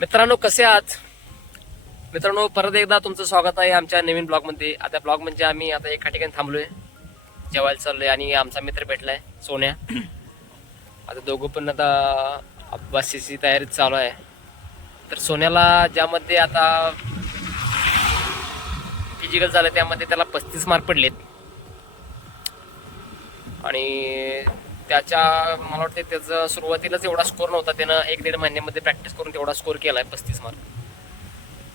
मित्रांनो, कसे आहात मित्रांनो? परत एकदा तुमचं स्वागत आहे आमच्या नवीन ब्लॉगमध्ये. आता ब्लॉग म्हणजे आम्ही आता एका ठिकाणी थांबलोय, जेवायला चाललोय आणि आमचा मित्र भेटलाय सोन्या. आता दोघं पण आता अभ्यासाची तयारी चालू आहे. तर सोन्याला ज्यामध्ये आता फिजिकल झालं त्यामध्ये त्याला 35 मार्क पडलेत आणि त्याच्या मला वाटतं त्याचं सुरुवातीलाच एवढा स्कोर नव्हता. त्यानं 1-1.5 महिन्यामध्ये प्रॅक्टिस करून तेवढा स्कोर केला आहे 35 मार्क.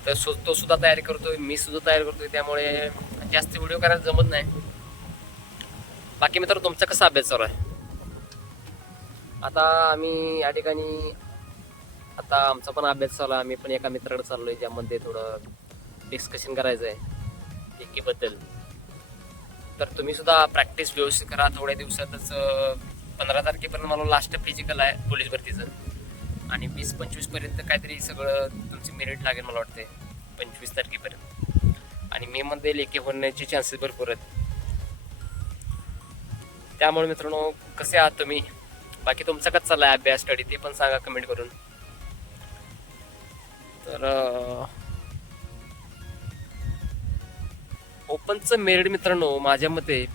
तर तो सुद्धा तयारी करतोय, मी सुद्धा तयारी करतोय, त्यामुळे जास्त व्हिडिओ करायला जमत नाही. बाकी मित्र, तुमचा कसा अभ्यास चालू आहे? आता आम्ही या ठिकाणी आता आमचा पण अभ्यास चालू आहे. आम्ही पण एका मित्राकडे चाललोय ज्यामध्ये थोडं डिस्कशन करायचं आहे एकीबद्दल. तर तुम्ही सुद्धा प्रॅक्टिस व्यवस्थित करा. थोड्या दिवसातच 15 तारखेपर्यंत मला लास्ट फिजिकल आहे पोलीस भरतीचं आणि 20-25 पर्यंत काहीतरी सगळं तुमची मेरिट लागेल मला वाटते 25 तारखेपर्यंत. आणि मे मध्ये लेखी होण्याचे चान्सेस भरपूर आहेत. त्यामुळे मित्रांनो, कसे आहात तुम्ही? बाकी तुमचा कसं चालला आहे अभ्यास, स्टडी, ते पण सांगा कमेंट करून. तर ओपनचं मेरिट मित्रांनो, माझ्या मते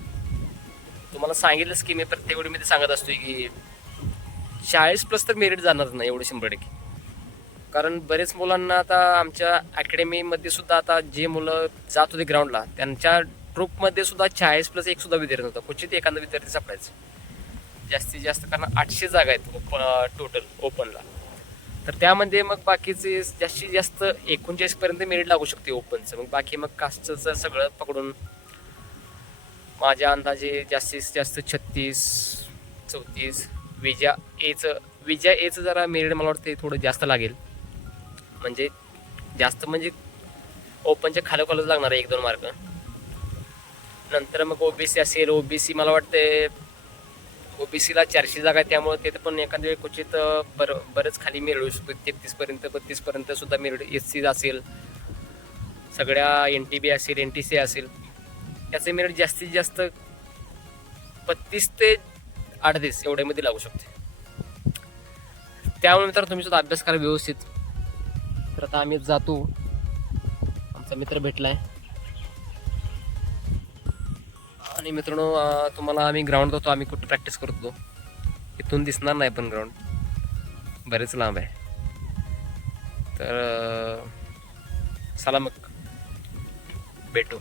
तुम्हाला सांगितलंच की मी प्रत्येक वेळीमध्ये सांगत असतोय की 40+ तर मेरिट जाणार नाही एवढं 100%. कारण बरेच मुलांना आता आमच्या अकॅडमीमध्ये सुद्धा आता जे मुलं जात होते ग्राउंडला त्यांच्या ट्रूपमध्ये सुद्धा 40+ एक सुद्धा विद्यार्थी नव्हता. क्वचित एखादा विद्यार्थी सापडायचं जास्तीत जास्त, कारण 800 जागा आहेत टोटल ओपनला. तर त्यामध्ये मग बाकीचे जास्तीत जास्त 39पर्यंत मेरिट लागू शकते ओपनचं. मग बाकी मग कास्टचं सगळं पकडून माझ्या अंदाजे जास्तीत जास्त 36-34. विजा एचं जरा मेरिट मला वाटतं थोडं जास्त लागेल. म्हणजे जास्त म्हणजे ओपनच्या खालोखालच लागणार आहे 1-2 मार्क. नंतर मग ओबीसी असेल. ओबीसी मला वाटते ओबीसीला 400 जागा आहे, त्यामुळे ते पण एखाद्या वेळी क्वचित बरंच खाली मेरिट होऊ शकतो. 33पर्यंत 32पर्यंत सुद्धा मेरिट. SC असेल, सगळ्या NTB असेल, NTC असेल, त्याचे मेरिट जास्तीत जास्त 32 ते 38 एवढ्यामध्ये लागू शकते. त्यामुळे मित्र तुम्ही सुद्धा अभ्यास करा व्यवस्थित. तर आता आम्ही जातो, आमचा मित्र भेटलाय. आणि मित्रांनो, तुम्हाला आम्ही ग्राउंड जातो, आम्ही कुठं प्रॅक्टिस करतो इथून दिसणार नाही, पण ग्राउंड बरेच लांब आहे. तर चला मग भेटू.